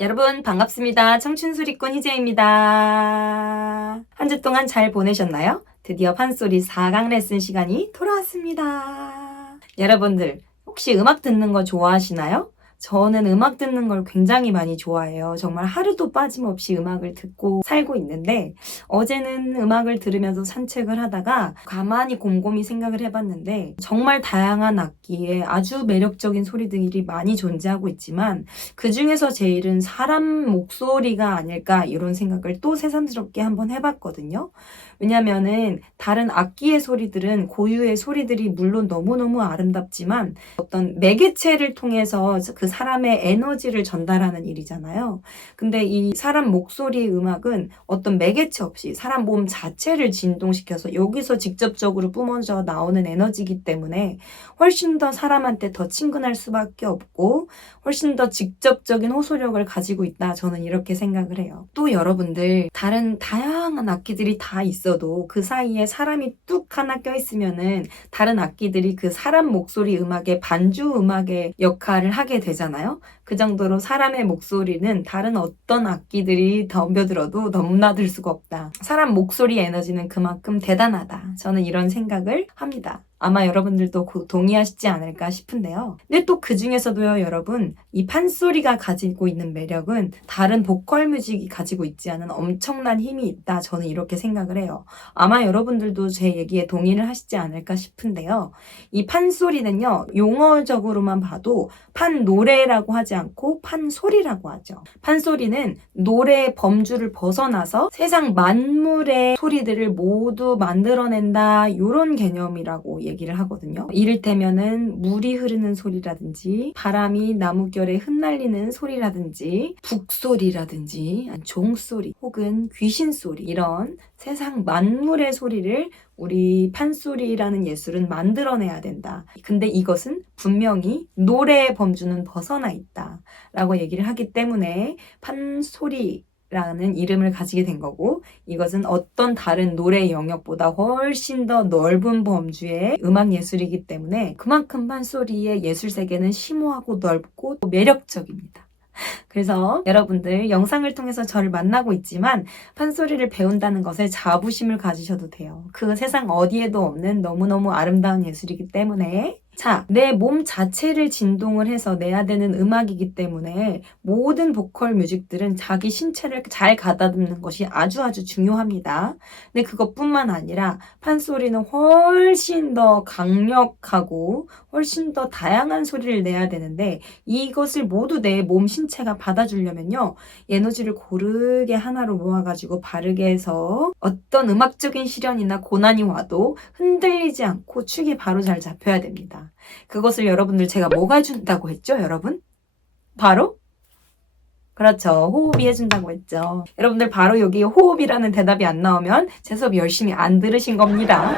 여러분 반갑습니다. 청춘수리꾼 희재입니다. 한 주 동안 잘 보내셨나요? 드디어 판소리 4강 레슨 시간이 돌아왔습니다. 여러분들 혹시 음악 듣는 거 좋아하시나요? 저는 음악 듣는 걸 굉장히 많이 좋아해요. 정말 하루도 빠짐없이 음악을 듣고 살고 있는데 어제는 음악을 들으면서 산책을 하다가 가만히 곰곰이 생각을 해봤는데 정말 다양한 악기에 아주 매력적인 소리들이 많이 존재하고 있지만 그 중에서 제일은 사람 목소리가 아닐까 이런 생각을 또 새삼스럽게 한번 해봤거든요. 왜냐면은 다른 악기의 소리들은 고유의 소리들이 물론 너무너무 아름답지만 어떤 매개체를 통해서 그 사람의 에너지를 전달하는 일이잖아요. 근데 이 사람 목소리 음악은 어떤 매개체 없이 사람 몸 자체를 진동시켜서 여기서 직접적으로 뿜어져 나오는 에너지이기 때문에 훨씬 더 사람한테 더 친근할 수밖에 없고 훨씬 더 직접적인 호소력을 가지고 있다. 저는 이렇게 생각을 해요. 또 여러분들 다른 다양한 악기들이 다 있어도 그 사이에 사람이 뚝 하나 껴있으면은 다른 악기들이 그 사람 목소리 음악의 반주 음악의 역할을 하게 되잖아요. 그 정도로 사람의 목소리는 다른 어떤 악기들이 덤벼들어도 넘나들 수가 없다. 사람 목소리 에너지는 그만큼 대단하다. 저는 이런 생각을 합니다. 아마 여러분들도 동의하시지 않을까 싶은데요. 근데 또 그 중에서도요, 여러분, 이 판소리가 가지고 있는 매력은 다른 보컬 뮤직이 가지고 있지 않은 엄청난 힘이 있다. 저는 이렇게 생각을 해요. 아마 여러분들도 제 얘기에 동의를 하시지 않을까 싶은데요. 이 판소리는요, 용어적으로만 봐도 판노래라고 하지 않고 판소리라고 하죠. 판소리는 노래의 범주를 벗어나서 세상 만물의 소리들을 모두 만들어낸다. 이런 개념이라고 얘기를 하거든요. 이를테면은 물이 흐르는 소리라든지 바람이 나무결에 흩날리는 소리라든지 북소리라든지 종소리 혹은 귀신소리 이런 세상 만물의 소리를 우리 판소리라는 예술은 만들어내야 된다. 근데 이것은 분명히 노래의 범주는 벗어나 있다 라고 얘기를 하기 때문에 판소리 라는 이름을 가지게 된 거고 이것은 어떤 다른 노래 영역보다 훨씬 더 넓은 범주의 음악 예술이기 때문에 그만큼 판소리의 예술 세계는 심오하고 넓고 매력적입니다. 그래서 여러분들 영상을 통해서 저를 만나고 있지만 판소리를 배운다는 것에 자부심을 가지셔도 돼요. 그 세상 어디에도 없는 너무너무 아름다운 예술이기 때문에 자, 내 몸 자체를 진동을 해서 내야 되는 음악이기 때문에 모든 보컬 뮤직들은 자기 신체를 잘 가다듬는 것이 아주 중요합니다. 근데 그것뿐만 아니라 판소리는 훨씬 더 강력하고 훨씬 더 다양한 소리를 내야 되는데 이것을 모두 내 몸 신체가 받아주려면요. 에너지를 고르게 하나로 모아가지고 바르게 해서 어떤 음악적인 시련이나 고난이 와도 흔들리지 않고 축이 바로 잘 잡혀야 됩니다. 그것을 여러분들 제가 뭐가 해준다고 했죠, 여러분? 바로? 그렇죠. 호흡이 해준다고 했죠. 여러분들 바로 여기 호흡이라는 대답이 안 나오면 제 수업 열심히 안 들으신 겁니다.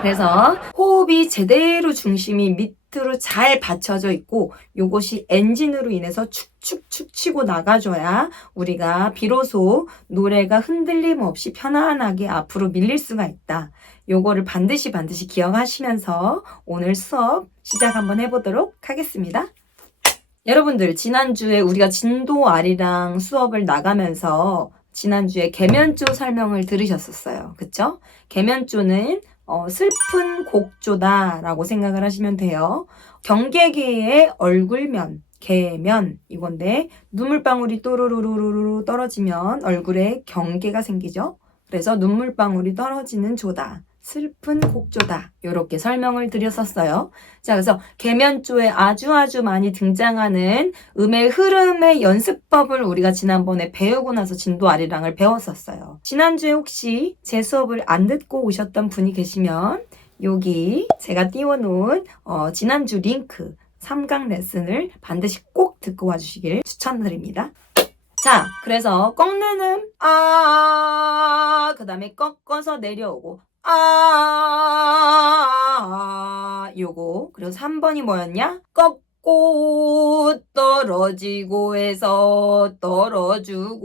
그래서 호흡이 제대로 중심이 밑으로 잘 받쳐져 있고 요것이 엔진으로 인해서 축축축 치고 나가줘야 우리가 비로소 노래가 흔들림 없이 편안하게 앞으로 밀릴 수가 있다. 요거를 반드시 기억하시면서 오늘 수업 시작 한번 해보도록 하겠습니다. 여러분들 지난주에 우리가 진도아리랑 수업을 나가면서 지난주에 계면조 설명을 들으셨었어요. 그쵸? 계면조는 슬픈 곡조다 라고 생각을 하시면 돼요. 경계계의 얼굴면, 계면 이건데 눈물방울이 또르르르르 떨어지면 얼굴에 경계가 생기죠. 그래서 눈물방울이 떨어지는 조다. 슬픈 곡조다. 이렇게 설명을 드렸었어요. 자, 그래서 계면조에 아주 많이 등장하는 음의 흐름의 연습법을 우리가 지난번에 배우고 나서 진도아리랑을 배웠었어요. 지난주에 혹시 제 수업을 안 듣고 오셨던 분이 계시면 여기 제가 띄워놓은 지난주 링크 3강 레슨을 반드시 꼭 듣고 와주시길 추천드립니다. 자, 그래서 꺾는 그 다음에 꺾어서 내려오고 요거. 그래서 3번이 뭐였냐? 꺾고 꽃 떨어지고 해서 떨어주고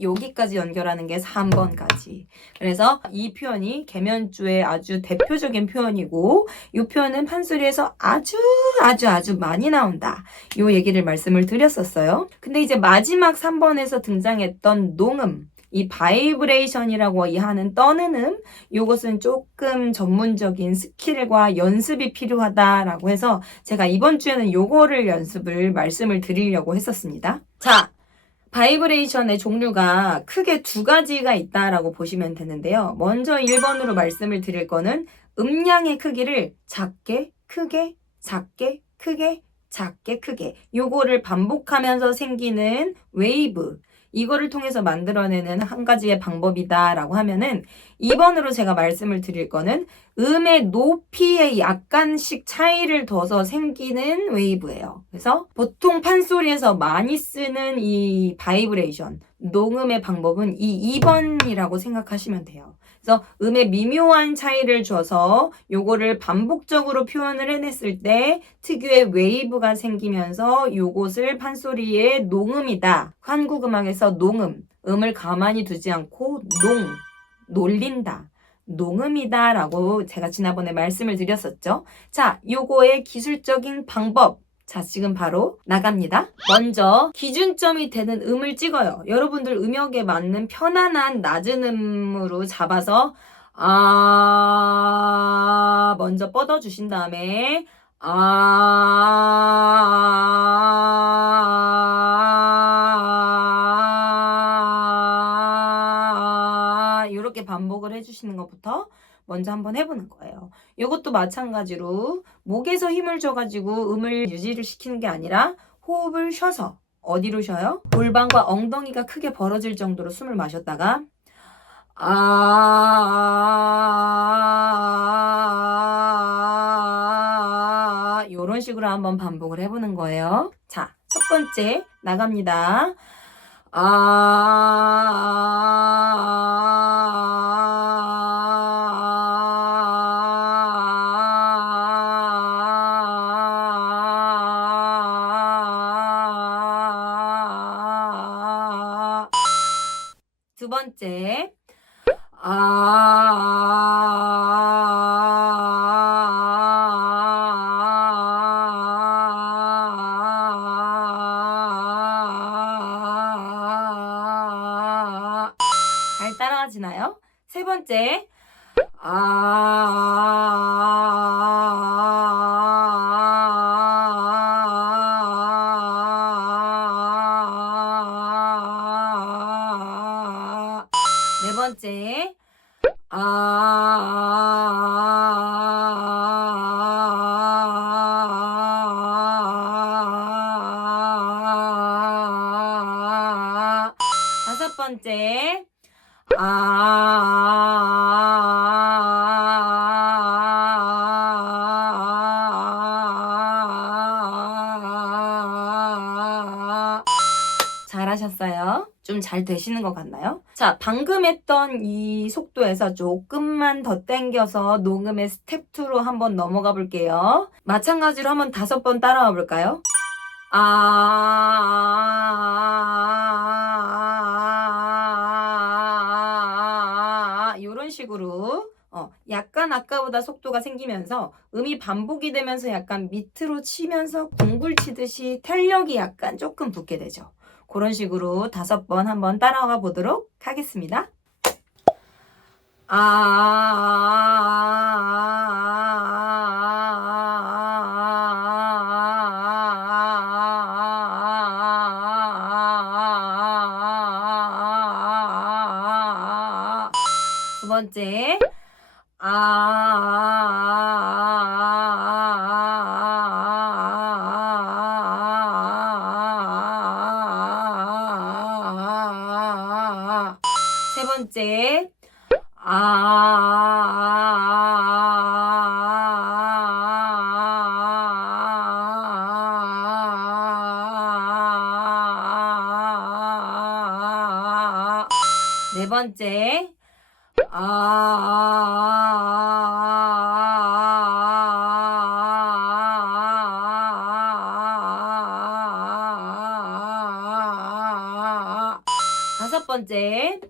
여기까지 연결하는 게 3번까지. 그래서 이 표현이 계면주의 아주 대표적인 표현이고 이 표현은 판소리에서 아주 많이 나온다. 이 얘기를 말씀을 드렸었어요. 근데 이제 마지막 3번에서 등장했던 농음, 이 바이브레이션이라고 하는 떠는 이것은 조금 전문적인 스킬과 연습이 필요하다라고 해서 제가 이번 주에는 요거를 연습을 말씀을 드리려고 했었습니다. 자, 바이브레이션의 종류가 크게 2가지가 있다라고 보시면 되는데요. 먼저 1번으로 말씀을 드릴 거는 음량의 크기를 작게, 크게, 작게, 크게, 작게, 크게 요거를 반복하면서 생기는 웨이브, 이거를 통해서 만들어내는 한 가지의 방법이다라고 하면은 2번으로 제가 말씀을 드릴 거는 음의 높이에 약간씩 차이를 둬서 생기는 웨이브예요. 그래서 보통 판소리에서 많이 쓰는 이 바이브레이션, 농음의 방법은 이 2번이라고 생각하시면 돼요. 그래서 음의 미묘한 차이를 줘서 요거를 반복적으로 표현을 해냈을 때 특유의 웨이브가 생기면서 요것을 판소리의 농음이다. 한국 음악에서 농음, 음을 가만히 두지 않고 놀린다. 농음이다 라고 제가 지난번에 말씀을 드렸었죠. 자, 요거의 기술적인 방법. 자, 지금 바로 나갑니다. 먼저 기준점이 되는 음을 찍어요. 여러분들 음역에 맞는 편안한 낮은 음으로 잡아서 먼저 뻗어 주신 다음에 이렇게 반복을 해주시는 것부터 먼저 한번 해보는 거예요. 이것도 마찬가지로 목에서 힘을 줘가지고 음을 유지를 시키는 게 아니라 호흡을 쉬어서, 어디로 쉬어요? 골반과 엉덩이가 크게 벌어질 정도로 숨을 마셨다가 이런 식으로 한번 반복을 해보는 거예요. 자, 첫 번째 나갑니다. 두 번째 잘 따라가지나요? 세 번째 네 번째 다섯 번째 잘하셨어요. 좀 잘 되시는 것 같나요? 자, 방금 했던 이 속도에서 조금만 더 땡겨서 녹음의 스텝 2로 한번 넘어가 볼게요. 마찬가지로 한번 5번 따라와 볼까요? 이런 식으로 약간 아까보다 속도가 생기면서 음이 반복이 되면서 약간 밑으로 치면서 궁굴 치듯이 탄력이 약간 조금 붙게 되죠. 그런 식으로 5번 한번 따라가 보도록 하겠습니다. 두 번째 세 번째 네 번째 여섯 번째.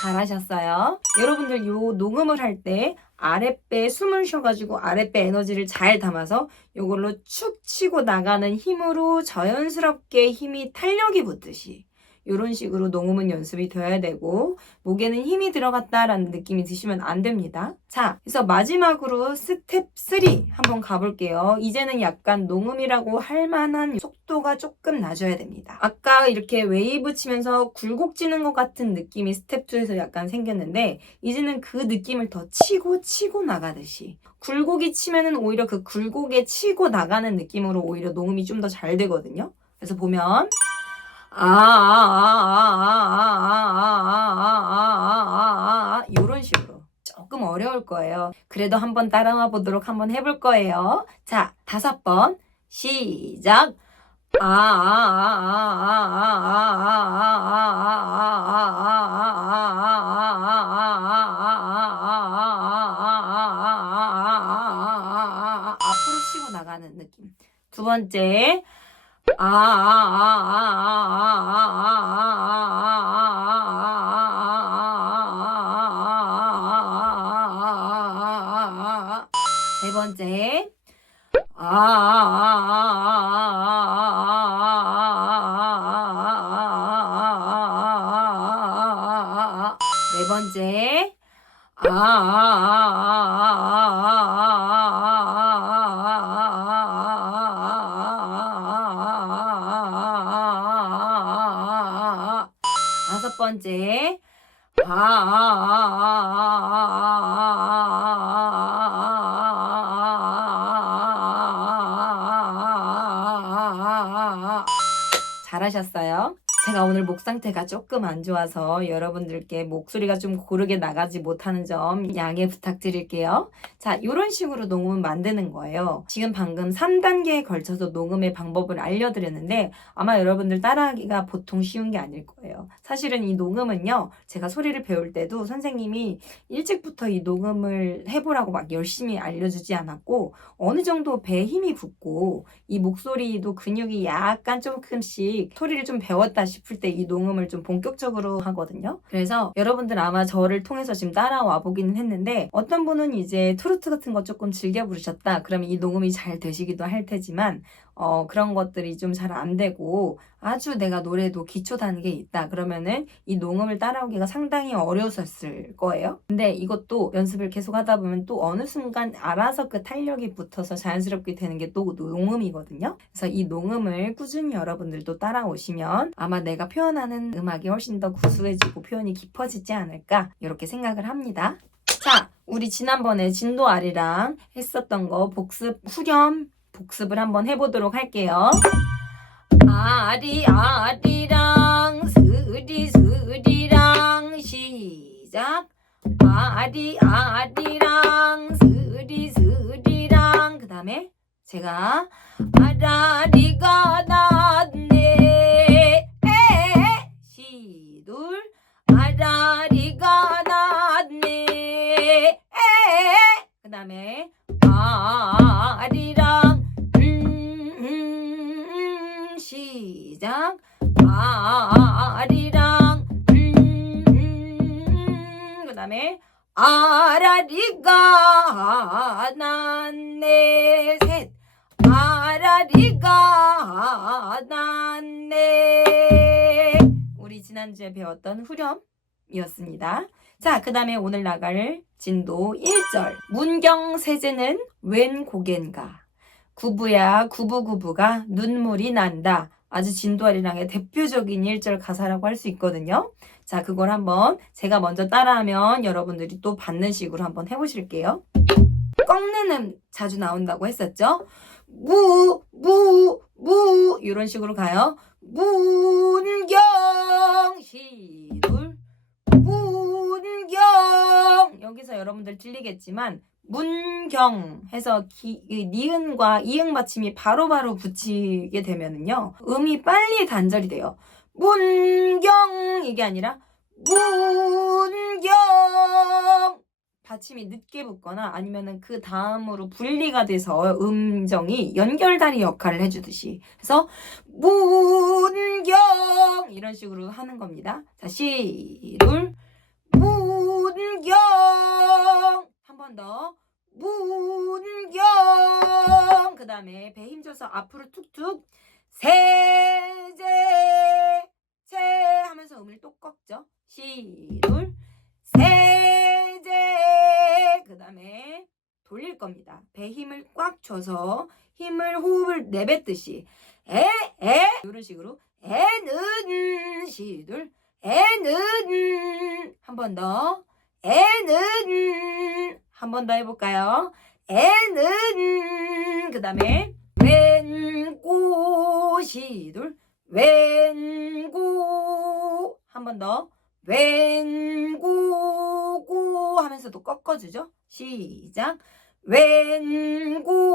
잘하셨어요. 여러분들 요 녹음을 할 때 아랫배에 숨을 쉬어가지고 아랫배 에너지를 잘 담아서 요걸로 축 치고 나가는 힘으로 자연스럽게 힘이 탄력이 붙듯이 이런 식으로 녹음은 연습이 되어야 되고 목에는 힘이 들어갔다라는 느낌이 드시면 안 됩니다. 자, 그래서 마지막으로 스텝 3 한번 가볼게요. 이제는 약간 녹음이라고 할 만한 속도가 조금 낮아야 됩니다. 아까 이렇게 웨이브 치면서 굴곡지는 것 같은 느낌이 스텝 2에서 약간 생겼는데 이제는 그 느낌을 더 치고 나가듯이 굴곡이 치면은 오히려 그 굴곡에 치고 나가는 느낌으로 오히려 녹음이 좀 더 잘 되거든요. 그래서 보면 이런 식으로 조금 어려울 거예요. 그래도 한번 따라와 보도록 한번 해볼 거예요. 자, 5번 시작. 앞으로 치고 나가는 느낌. 두 번째 세 번째 네 번째 다섯 번째 잘하셨어요. 제가 오늘 목 상태가 조금 안 좋아서 여러분들께 목소리가 좀 고르게 나가지 못하는 점 양해 부탁드릴게요. 자, 이런 식으로 녹음을 만드는 거예요. 지금 방금 3단계에 걸쳐서 녹음의 방법을 알려드렸는데 아마 여러분들 따라하기가 보통 쉬운 게 아닐 거예요. 사실은 이 녹음은요, 제가 소리를 배울 때도 선생님이 일찍부터 이 녹음을 해보라고 막 열심히 알려주지 않았고 어느 정도 배에 힘이 붙고 이 목소리도 근육이 약간 조금씩 소리를 좀 배웠다 싶을 때 이 녹음을 좀 본격적으로 하거든요. 그래서 여러분들 아마 저를 통해서 지금 따라와 보기는 했는데 어떤 분은 이제 트로트 같은 거 조금 즐겨 부르셨다 그러면 이 녹음이 잘 되시기도 할 테지만 그런 것들이 좀 잘 안 되고 아주 내가 노래도 기초 단계에 있다 그러면은 이 녹음을 따라오기가 상당히 어려웠을 거예요. 근데 이것도 연습을 계속 하다 보면 또 어느 순간 알아서 그 탄력이 붙어서 자연스럽게 되는 게 또 녹음이거든요. 그래서 이 녹음을 꾸준히 여러분들도 따라오시면 아마 내가 표현하는 음악이 훨씬 더 구수해지고 표현이 깊어지지 않을까 이렇게 생각을 합니다. 자, 우리 지난번에 진도아리랑 했었던 거 복습을 한번 해보도록 할게요. 아리랑 스리랑 시작. 아리랑 스리랑 그 다음에 제가 아라리가 났네 시둘 아라리가 났네 그 다음에 아리랑 시작. 아리랑 그 다음에 아라리가 났네 셋. 아라리가 났네. 우리 지난주에 배웠던 후렴이었습니다. 자, 그 다음에 오늘 나갈 진도 1절. 문경세제는 웬 고갠가. 구부야 구부구부가 눈물이 난다. 아주 진도아리랑의 대표적인 1절 가사라고 할 수 있거든요. 자, 그걸 한번 제가 먼저 따라하면 여러분들이 또 받는 식으로 한번 해보실게요. 꺾는 음 자주 나온다고 했었죠. 무 이런 식으로 가요. 문경 시둘 문경 여기서 여러분들 들리겠지만 문경 해서 니은과 이응 받침이 바로바로 붙이게 되면은요 음이 빨리 단절이 돼요. 문경 이게 아니라 문경 받침이 늦게 붙거나 아니면은 그 다음으로 분리가 돼서 음정이 연결다리 역할을 해주듯이. 그래서 문경 이런 식으로 하는 겁니다. 자, 시둘 문경. 한 번 더. 문경. 그 다음에 배 힘줘서 앞으로 툭툭. 세제 제 하면서 음을 또 꺾죠. 시둘 세제. 그 다음에 돌릴 겁니다. 배 힘을 꽉 줘서 힘을 호흡을 내뱉듯이 에 이런 식으로 에는 시둘 에는 한 번 더 에는 한 번 더 해볼까요? 에는 그 다음에 왼고 시둘 왼고 한 번 더 왼고 고 하면서 또 꺾어주죠. 시작 왼고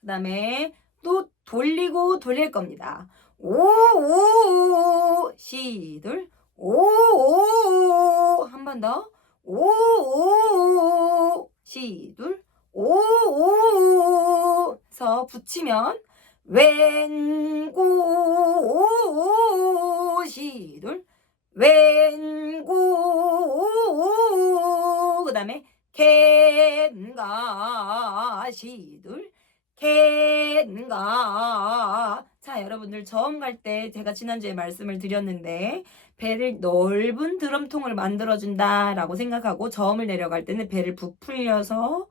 그 다음에 또 돌리고 돌릴 겁니다. 오오 시둘 오오 한 번 더 오오 시둘 오오 서 붙이면 왼고 시둘 왼고 그 다음에 캔가 시둘 캔가. 자, 여러분들 저음 갈 때 제가 지난주에 말씀을 드렸는데 배를 넓은 드럼통을 만들어준다 라고 생각하고 저음을 내려갈 때는 배를 부풀려서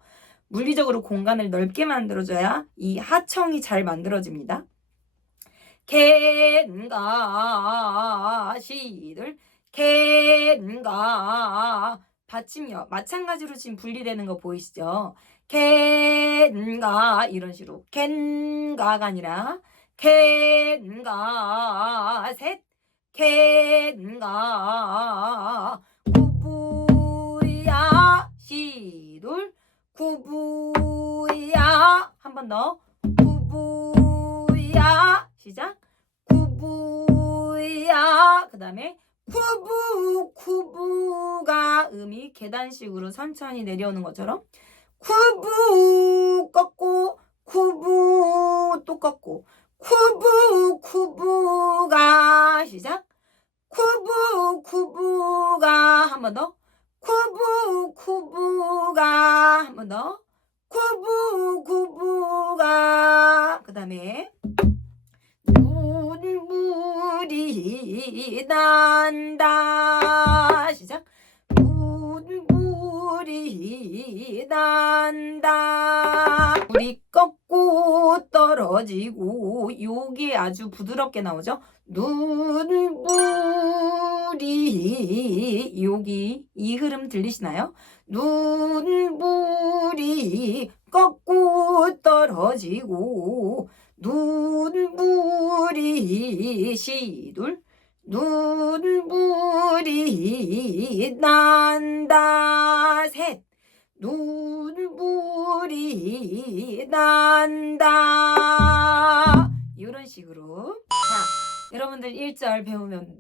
물리적으로 공간을 넓게 만들어줘야 이 하청이 잘 만들어집니다. 캔가 시들 캔가 받침요 마찬가지로 지금 분리되는 거 보이시죠? 캔가 이런 식으로 캔가가 아니라 캔가 셋 캔가 구부야 시둘 구부야 한 번 더 구부야 시작 구부야 그 다음에 구부가 음이 계단식으로 천천히 내려오는 것처럼 구부 꺾고 구부 또 꺾고 구부가 시작 구부가 한 번 더 구부가 한 번 더 구부가 그 다음에 눈물이 난다 시작 눈물이 난다 물이 꺾고 떨어지고 요게 아주 부드럽게 나오죠. 눈물이 여기 이 흐름 들리시나요? 눈물이 꺾고 떨어지고 눈물이 시둘 눈물이 난다 셋 눈물이 난다 이런 식으로. 자, 여러분들 1절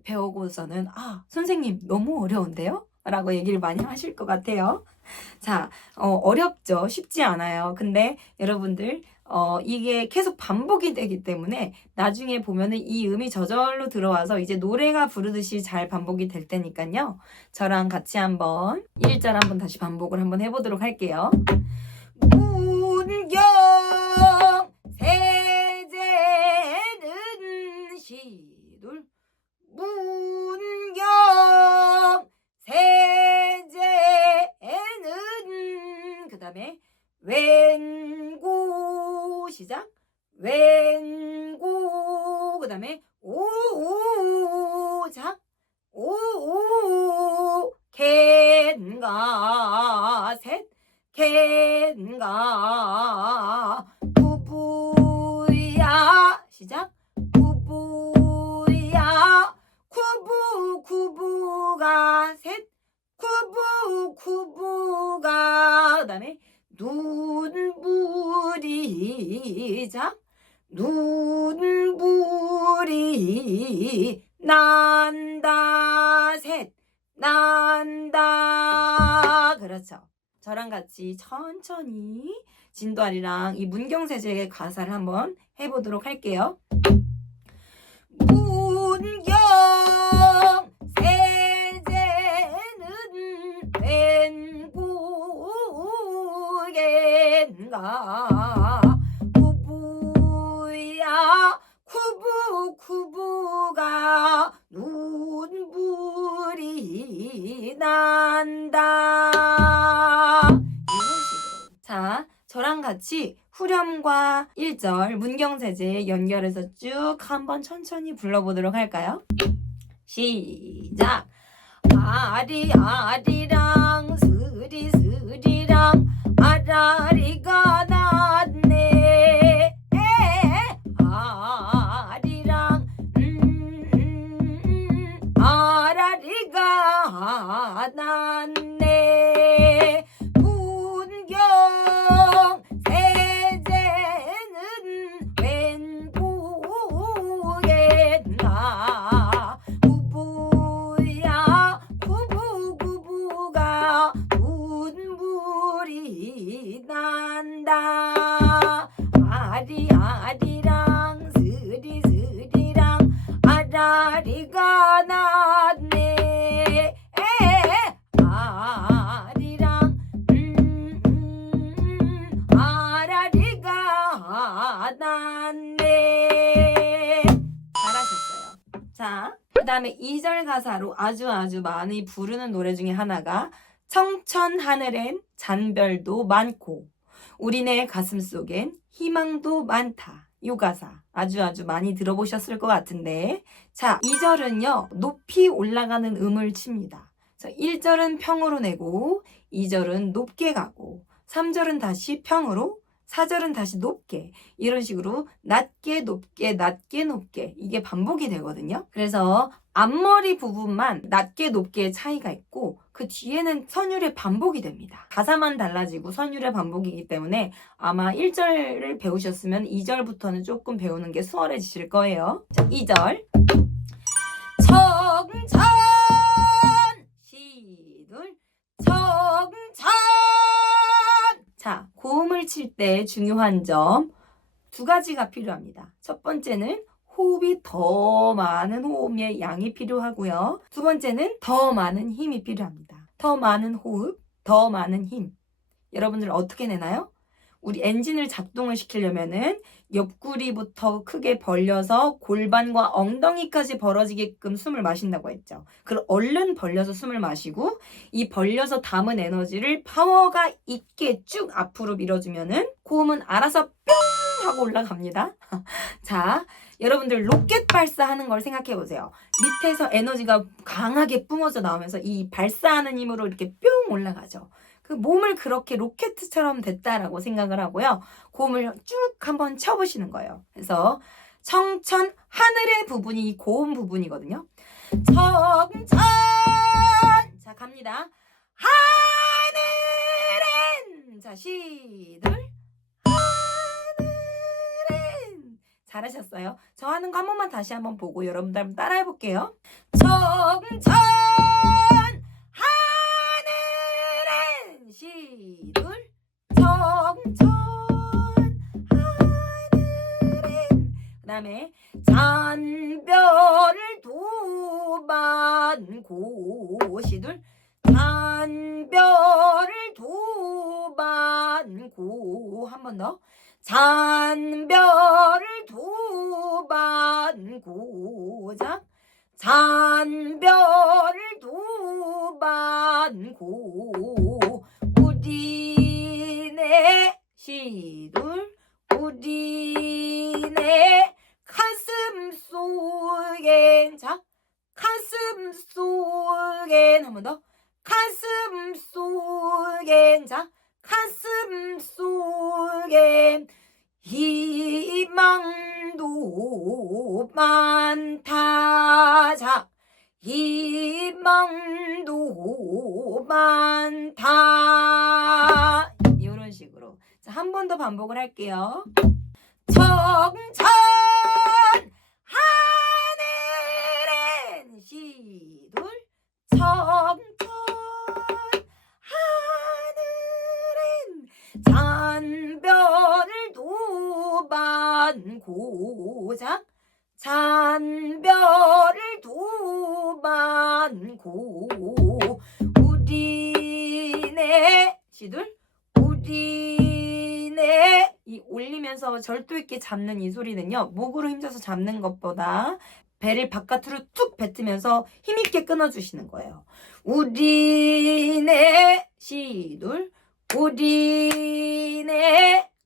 배우고서는 선생님 너무 어려운데요? 라고 얘기를 많이 하실 것 같아요. 자, 어렵죠. 쉽지 않아요. 근데 여러분들 이게 계속 반복이 되기 때문에 나중에 보면은 이 음이 저절로 들어와서 이제 노래가 부르듯이 잘 반복이 될 테니까요. 저랑 같이 한번 1절 한번 다시 반복을 한번 해보도록 할게요. 문경 세제는 시둘 문경 세제는 그 다음에 왼고 시작 왼고 그 다음에 오오작 오오 캔가 셋 캔가 구부야 시작 구부야 구부가 셋 구부가 그 다음에 눈물이 작 눈물이 난다 셋 난다 그렇죠. 저랑 같이 천천히 진도아리랑 이 문경세제의 가사를 한번 해보도록 할게요. 문경세제는 웬구겐가 구부야 구부가 눈물이 난다. 이런 식으로. 자, 저랑 같이 후렴과 1절 문경세제 연결해서 쭉 한번 천천히 불러보도록 할까요? 시작! 아리아리랑 스리스리랑 아라리가 났네. 아리랑 아라리가 났네. 문경 세제는 웬구겐가 구부야 구부가 눈물이 난다. 아리아리랑 스리스리랑 아라리가 났네. 아리랑 아라리가 났네. 잘하셨어요. 자, 그 다음에 2절 가사로 아주 많이 부르는 노래 중에 하나가 청천 하늘엔 잔별도 많고 우리네 가슴 속엔 희망도 많다. 요 가사 아주 많이 들어보셨을 것 같은데, 자, 2절은요 높이 올라가는 음을 칩니다. 1절은 평으로 내고 2절은 높게 가고 3절은 다시 평으로 4절은 다시 높게, 이런 식으로 낮게 높게 낮게 높게 이게 반복이 되거든요. 그래서 앞머리 부분만 낮게 높게의 차이가 있고 그 뒤에는 선율의 반복이 됩니다. 가사만 달라지고 선율의 반복이기 때문에 아마 1절을 배우셨으면 2절부터는 조금 배우는 게 수월해지실 거예요. 자, 2절 청천 시둘 청천. 자, 고음을 칠 때 중요한 점 2가지가 필요합니다. 첫 번째는 호흡이 더 많은 호흡의 양이 필요하고요. 두 번째는 더 많은 힘이 필요합니다. 더 많은 호흡, 더 많은 힘. 여러분들 어떻게 내나요? 우리 엔진을 작동을 시키려면은 옆구리부터 크게 벌려서 골반과 엉덩이까지 벌어지게끔 숨을 마신다고 했죠. 그럼 얼른 벌려서 숨을 마시고 이 벌려서 담은 에너지를 파워가 있게 쭉 앞으로 밀어주면은 고음은 알아서 뿅 하고 올라갑니다. 자, 여러분들 로켓 발사하는 걸 생각해 보세요. 밑에서 에너지가 강하게 뿜어져 나오면서 이 발사하는 힘으로 이렇게 뿅 올라가죠. 그 몸을 그렇게 로켓처럼 됐다라고 생각을 하고요. 고음을 쭉 한번 쳐보시는 거예요. 그래서 청천 하늘의 부분이 이 고음 부분이거든요. 청천. 자, 갑니다. 하늘엔. 자, 시둘. 하늘엔. 잘하셨어요. 저 하는 거 한 번만 다시 한번 보고 여러분들 한번 따라해 볼게요. 청천 하늘엔 시둘 청천 하늘엔. 그 다음에 잔별을 도반고 시둘 잔별을 도반고. 한 번 더. 잔별을 도반고. 자, 잔별을 도반고 우리네 시둘 우리네 가슴 속엔. 자, 가슴 속엔. 한 번 더. 가슴 속엔. 자, 가슴 속엔 희망도 많다. 자, 희망도 많다. 이런 식으로. 자, 한 번 더 반복을 할게요. 청천 하늘엔 시둘 청천 두만고자 잔별을 두만고 우리네 시둘 우리네 이 올리면서 절도 있게 잡는 이 소리는요 목으로 힘줘서 잡는 것보다 배를 바깥으로 툭 뱉으면서 힘있게 끊어주시는 거예요. 우리네 시둘 우리네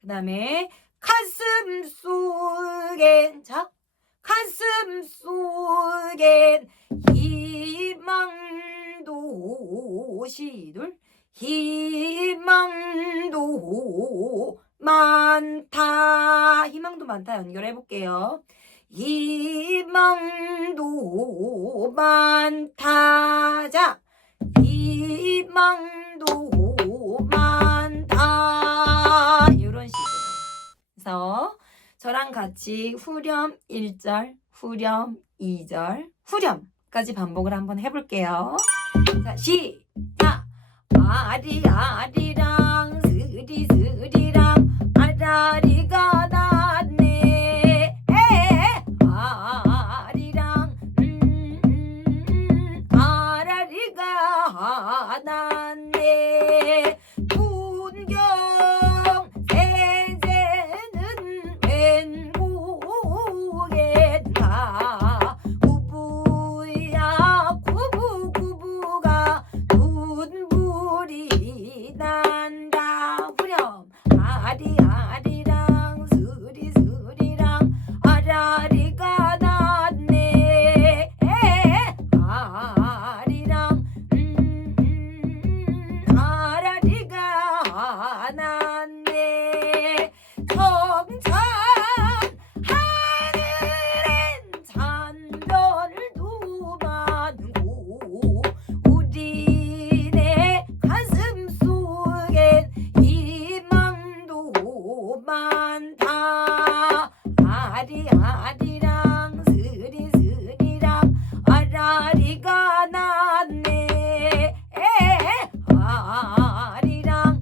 그 다음에 가슴 속엔 자 가슴 속엔 희망도 시둘 희망도 많다. 희망도 많다 연결해 볼게요. 희망도 많다. 자, 희망도 많다. 이런 식으로. 그래서 저랑 같이 후렴 1절, 후렴 2절, 후렴까지 반복을 한번 해볼게요. 자, 시작! 아리아리랑 스리스리랑 아라리가 났네. 아리랑 아라리가 났네. 분경 세제는 웬고겠나. 구부야 구부구부가 눈물이 난다. 후렴 아리아리랑 스리스리랑 아라리가 났네. 아리랑 아라리가 났네. 성찬 하늘엔 잔별을 두만고 우리네 가슴 속엔 희망도 많다. 아리아리랑 스리스리랑 아라리가 났네. 아리랑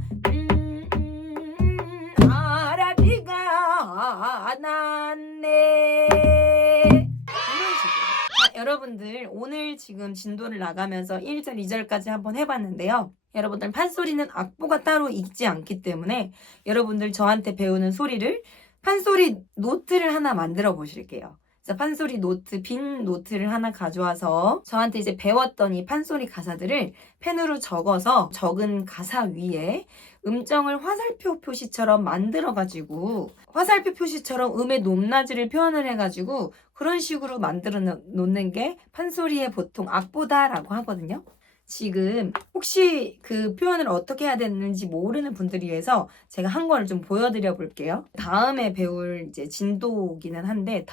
아라리가 났네. 이런 식으로. 자, 여러분들 오늘 지금 진도를 나가면서 1절, 2절까지 한번 해봤는데요. 여러분들 판소리는 악보가 따로 있지 않기 때문에 여러분들 저한테 배우는 소리를 판소리 노트를 하나 만들어 보실게요. 자, 판소리 노트, 빈 노트를 하나 가져와서 저한테 이제 배웠던 이 판소리 가사들을 펜으로 적어서 적은 가사 위에 음정을 화살표 표시처럼 만들어가지고 화살표 표시처럼 음의 높낮이를 표현을 해가지고 그런 식으로 만들어 놓는 게 판소리의 보통 악보다라고 하거든요. 지금 혹시 그 표현을 어떻게 해야 되는지 모르는 분들을 위해서 제가 한 거를 좀 보여드려 볼게요. 다음에 배울 이제 진도기는 한데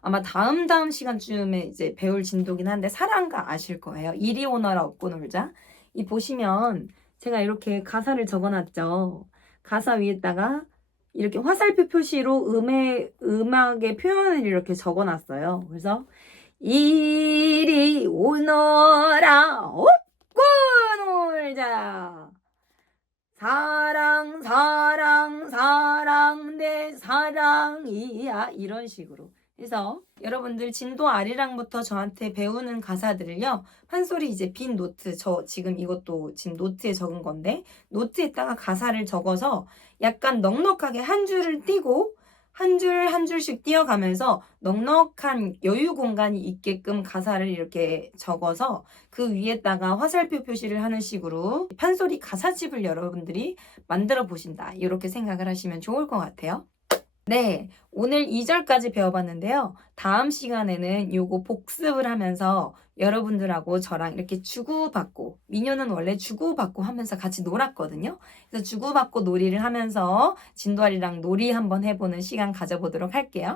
아마 다음 시간쯤에 이제 배울 진도긴 한데 사랑가 아실 거예요. 이리 오너라 업고 놀자. 이 보시면 제가 이렇게 가사를 적어놨죠. 가사 위에다가 이렇게 화살표 표시로 음악의 표현을 이렇게 적어놨어요. 그래서 이리 오너라 업고 놀자. 사랑 사랑 사랑 내 사랑이야. 이런 식으로 해서 여러분들 진도 아리랑부터 저한테 배우는 가사들을요 판소리 이제 빈 노트, 저 지금 이것도 지금 노트에 적은 건데 노트에다가 가사를 적어서 약간 넉넉하게 한 줄을 띄고 한 줄 한 줄씩 띄어가면서 넉넉한 여유 공간이 있게끔 가사를 이렇게 적어서 그 위에다가 화살표 표시를 하는 식으로 판소리 가사집을 여러분들이 만들어 보신다. 이렇게 생각을 하시면 좋을 것 같아요. 네, 오늘 2절까지 배워봤는데요. 다음 시간에는 요거 복습을 하면서 여러분들하고 저랑 이렇게 주고받고, 민요는 원래 주고받고 하면서 같이 놀았거든요. 그래서 주고받고 놀이를 하면서 진도아리랑 놀이 한번 해보는 시간 가져보도록 할게요.